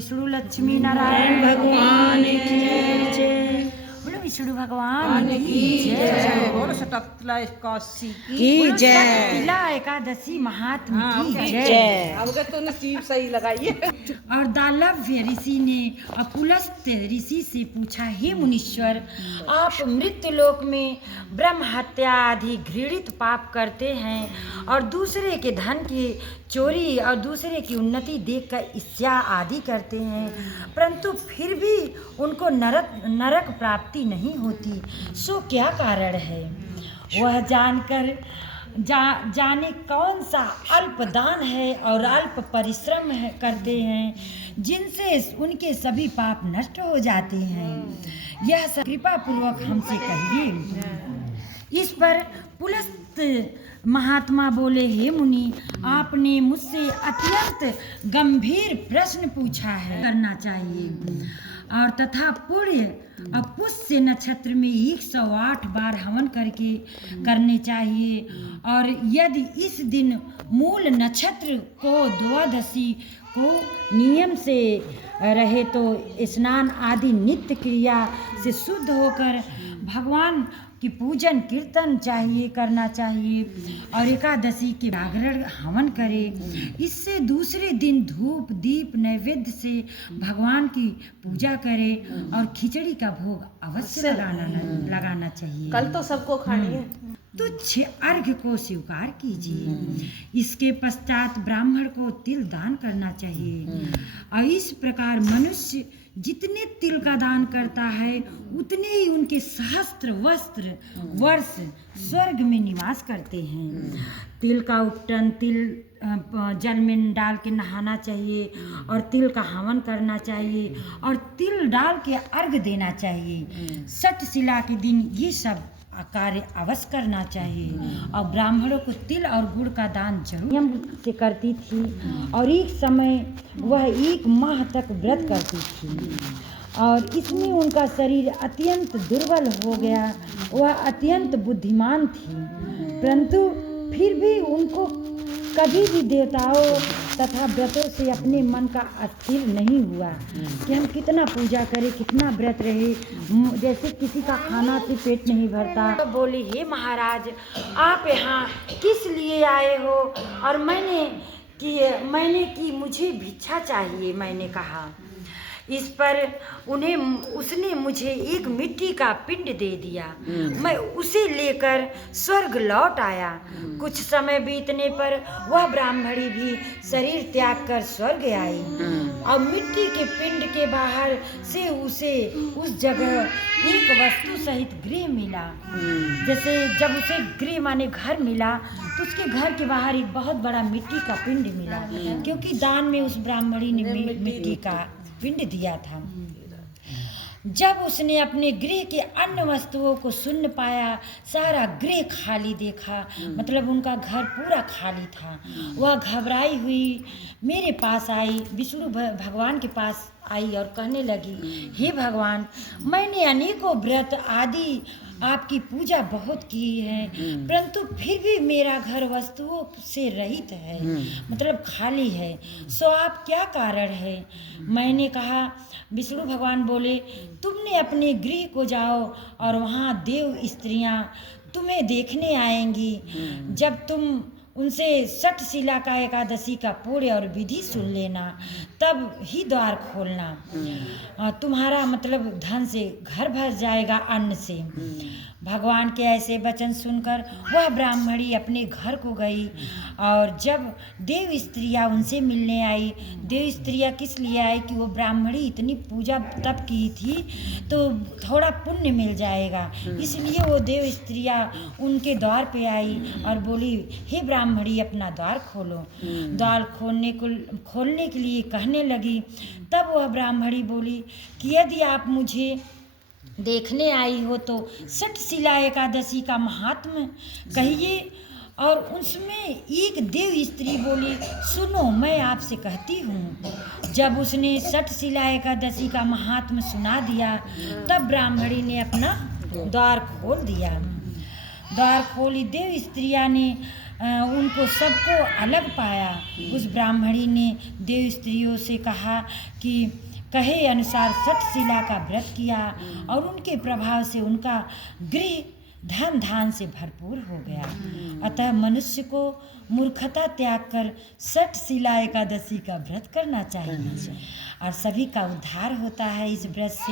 विष्णु लक्ष्मी नारायण भगवान की जय। बोलो विष्णु भगवान की जय। बोलो सततला एकादशी की जय। तिला एकादशी महात्मा की जय। अब तो नसीब सही लगाइए। और दालव्य ऋषि ने अपुलस्त ऋषि से पूछा, हे मुनीश्वर, आप मृत्यु लोक में ब्रह्म हत्या आदि घृणित पाप करते हैं और दूसरे के धन की चोरी और दूसरे की उन्नति देखकर ईर्ष्या आदि करते हैं, परंतु फिर भी उनको नरक प्राप्ति नहीं होती, सो क्या कारण है? वह जानकर जाने कौन सा अल्प दान है और अल्प परिश्रम करते हैं जिनसे उनके सभी पाप नष्ट हो जाते हैं। यह सब कृपा पूर्वक हमसे कहिए। इस पर पुलस्त महात्मा बोले, हे मुनि, आपने मुझसे अत्यंत गंभीर प्रश्न पूछा है। करना चाहिए और तथा पुष्य नक्षत्र में 108 बार हवन करने चाहिए, और यदि इस दिन मूल नक्षत्र को द्वादशी को नियम से रहे तो स्नान आदि नित्य क्रिया से शुद्ध होकर भगवान की पूजन कीर्तन करना चाहिए और एकादशी के जागरण हवन करे। इससे दूसरे दिन धूप दीप नैवेद्य से भगवान की पूजा करे और खिचड़ी का भोग अवश्य लगाना चाहिए। कल तो सबको खानी है। तुच्छ अर्घ्य को स्वीकार कीजिए। इसके पश्चात ब्राह्मण को तिल दान करना चाहिए, और इस प्रकार मनुष्य जितने तिल का दान करता है उतने ही उनके सहस्त्र वर्ष स्वर्ग में निवास करते हैं। तिल का उपटन तिल जल में डाल के नहाना चाहिए और तिल का हवन करना चाहिए और तिल डाल के अर्घ देना चाहिए। षटशिला के दिन ये सब कार्य अवश्य करना चाहिए। और ब्राह्मणों को तिल और गुड़ का दान जरूर नियम से करती थी, और एक समय वह 1 माह तक व्रत करती थी, और इसमें उनका शरीर अत्यंत दुर्बल हो गया। वह अत्यंत बुद्धिमान थी, परंतु फिर भी उनको कभी भी देवताओं तथा व्रतों से अपने मन का अस्थिर नहीं हुआ कि हम कितना पूजा करें, कितना व्रत रहे, जैसे किसी का खाना से पेट नहीं भरता। तो बोली, हे महाराज, आप यहाँ किस लिए आए हो? और मैंने की मुझे भिक्षा चाहिए। मैंने कहा। इस पर उसने मुझे एक मिट्टी का पिंड दे दिया। मैं उसे लेकर स्वर्ग लौट आया। कुछ समय बीतने पर वह ब्राह्मणी भी शरीर त्याग कर स्वर्ग आई, और मिट्टी के पिंड के बाहर से उसे उस जगह एक वस्तु सहित गृह मिला। जैसे जब उसे गृह माने घर मिला, तो उसके घर के बाहर एक बहुत बड़ा मिट्टी का पिंड मिला, क्योंकि दान में उस ब्राह्मणी ने मिट्टी का पिंड दिया था। जब उसने अपने गृह के अन्य वस्तुओं को शून्य पाया, सारा गृह खाली देखा, मतलब उनका घर पूरा खाली था, वह घबराई हुई मेरे पास आई, विष्णु भगवान के पास आई और कहने लगी, हे भगवान, मैंने अनेकों व्रत आदि आपकी पूजा बहुत की है, परंतु फिर भी मेरा घर वस्तुओं से रहित है, मतलब खाली है, सो आप क्या कारण है? मैंने कहा। विष्णु भगवान बोले, तुमने अपने गृह को जाओ और वहाँ देव स्त्रियाँ तुम्हें देखने आएंगी। जब तुम उनसे षटशिला का एकादशी का पुण्य और विधि सुन लेना, तब ही द्वार खोलना। तुम्हारा मतलब धन से घर भर जाएगा, अन्न से। भगवान के ऐसे वचन सुनकर वह ब्राह्मणी अपने घर को गई, और जब देव स्त्रियाँ उनसे मिलने आई, देव स्त्रियाँ किस लिए आई कि वो ब्राह्मणी इतनी पूजा तप की थी तो थोड़ा पुण्य मिल जाएगा, इसलिए वो देव स्त्रियाँ उनके द्वार पे आई और बोली, हे ब्राह्मणी, अपना द्वार खोलो। द्वार खोलने के लिए कहने लगी। तब वह ब्राह्मणी बोली कि यदि आप मुझे देखने आई हो तो षटशिला एकादशी का महात्म्य कहिए। और उसमें एक देव स्त्री बोली, सुनो, मैं आपसे कहती हूँ। जब उसने षटशिला एकादशी का महात्म्य सुना दिया, तब ब्राह्मणी ने अपना द्वार खोल दिया। द्वार खोली। देव स्त्रियाँ ने उन उनको सबको अलग पाया। उस ब्राह्मणी ने देव स्त्रियों से कहा कि कहे अनुसार 60 शिला का व्रत किया और उनके प्रभाव से उनका गृह धन धान से भरपूर हो गया। अतः मनुष्य को मूर्खता त्याग कर 60 शिला एकादशी का व्रत करना चाहिए और सभी का उद्धार होता है इस व्रत से।